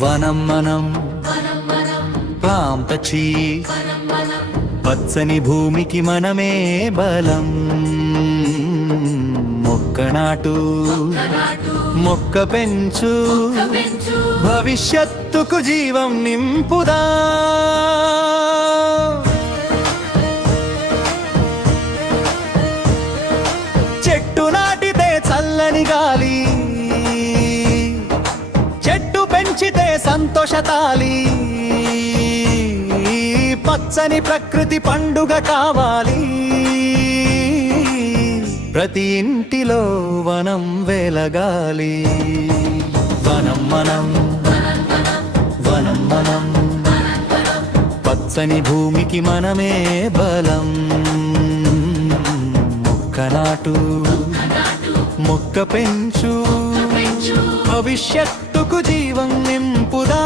వనం మనం పాంపచి పచ్చని భూమికి మనమే బలం. మొక్క నాటు మొక్క పెంచు భవిష్యత్తుకు జీవం నింపుదా. చెట్టు నాటితే చల్లని గాలి, చెట్టు పెంచితే సంతోషతాలి. పచ్చని ప్రకృతి పండుగ కావాలి. ప్రతి ఇంటిలో వనం వెలగాలి. వనం మనం వనం మనం పచ్చని భూమికి మనమే బలం. మొక్క నాటు మొక్క పెంచు భవిష్యత్తుకు జీవం నింపుదా.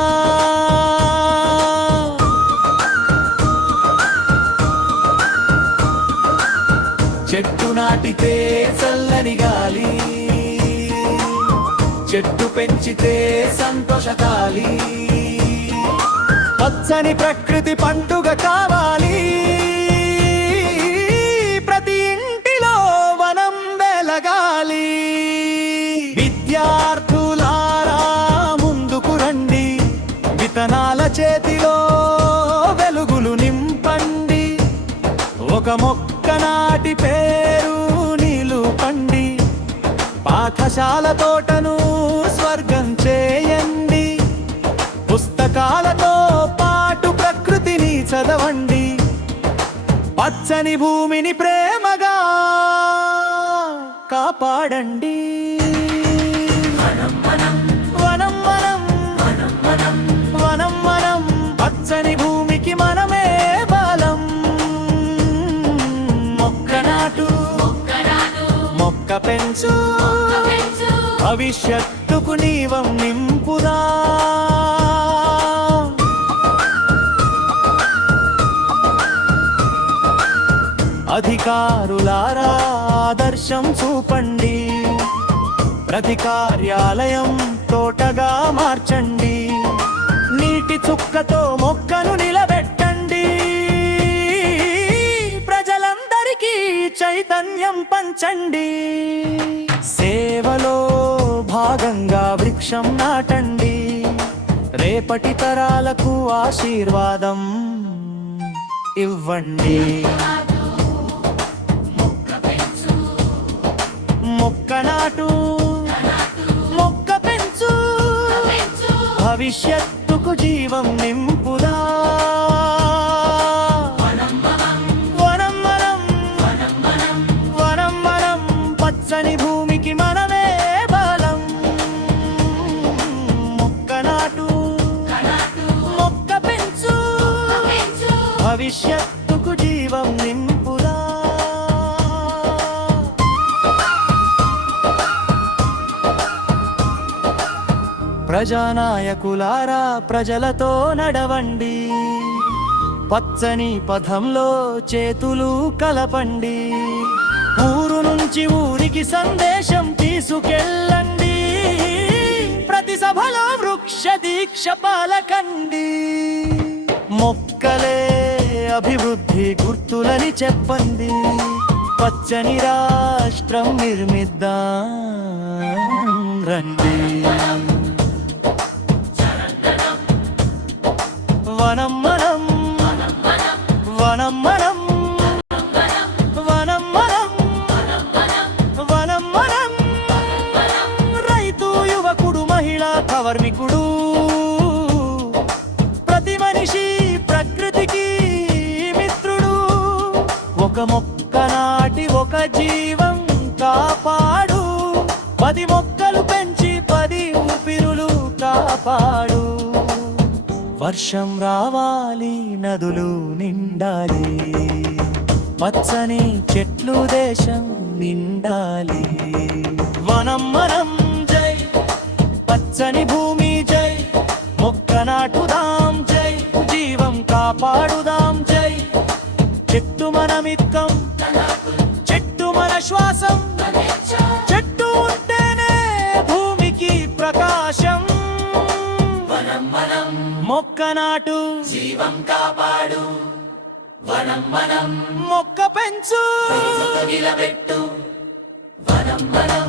చెట్టు నాటితే చల్లని గాలి, చెట్టు పెంచితే సంతోషకాలి. పచ్చని ప్రకృతి పండుగ కావాలి. ప్రతి ఇంటిలో వనం వెలగాలి. విద్యార్థులారా ముందుకు రండి, విత్తనాల చేతిలో వెలుగులు నింపండి. ఒక మొక్క నాటి పేరు నిలుపండి, పాఠశాల తోటను స్వర్గం చేయండి. పుస్తకాలతో పాటు ప్రకృతిని చదవండి. పచ్చని భూమిని ప్రేమగా కాపాడండి. వనం మనం వనం మనం పచ్చని భూమికి మనమే బలం. మొక్క నాటు మొక్క పెంచు భవిష్యత్తుకు నీవం నింపుదా. అధికారులారా ఆదర్శం చూపండి, ప్రతి కార్యాలయం తోటగా మార్చండి. నీటి చుక్కతో మొక్కను నిలబెట్టండి. ప్రజలందరికీ చైతన్యం పంచండి. సేవలో భాగంగా వృక్షం నాటండి. రేపటి తరాలకు ఆశీర్వాదం ఇవ్వండి. మొక్క నాటు మొక్క పెంచు భవిష్యత్తుకు జీవం నింపుదా. వనం మనం వనం మనం పచ్చని భూమికి మనమే బలం. మొక్క నాటు మొక్క పెంచు భవిష్యత్తుకు జీవం నింపుదా. ప్రజానాయకులారా ప్రజలతో నడవండి. పచ్చని పథంలో చేతులు కలపండి. ఊరు నుంచి ఊరికి సందేశం తీసుకెళ్ళండి. ప్రతి సభలో వృక్ష దీక్ష పాలకండి. మొక్కలే అభివృద్ధి గుర్తులని చెప్పండి. పచ్చని రాష్ట్రం నిర్మిద్దాం రండి. వనం మనం వనం మనం వనం మనం వనం మనం రైతు యువకుడు మహిళా కార్మికుడు ప్రతి మనిషి ప్రకృతికి మిత్రుడు. ఒక మొక్క నాటి ఒక జీవం కాపాడు. 10 మొక్కలు పెంచి 10 ఊపిరులు కాపాడు. వర్షం రావాలి, నదులు నిండాలి. పచ్చని చెట్లు దేశం నిండాలి. వనం మనం జై, పచ్చని భూమి జై. మొక్క నాటుదాం జై, జీవం కాపాడుదాం జై. చెట్టు మన మిత్రం, చెట్టు మన శ్వాసం. చెట్టు ఉంటేనే భూమికి ప్రకాశం. వనం మొక్క నాటు జీవం కాపాడు వనం మనం మొక్క పెంచు నిలబెట్టు వనం మనం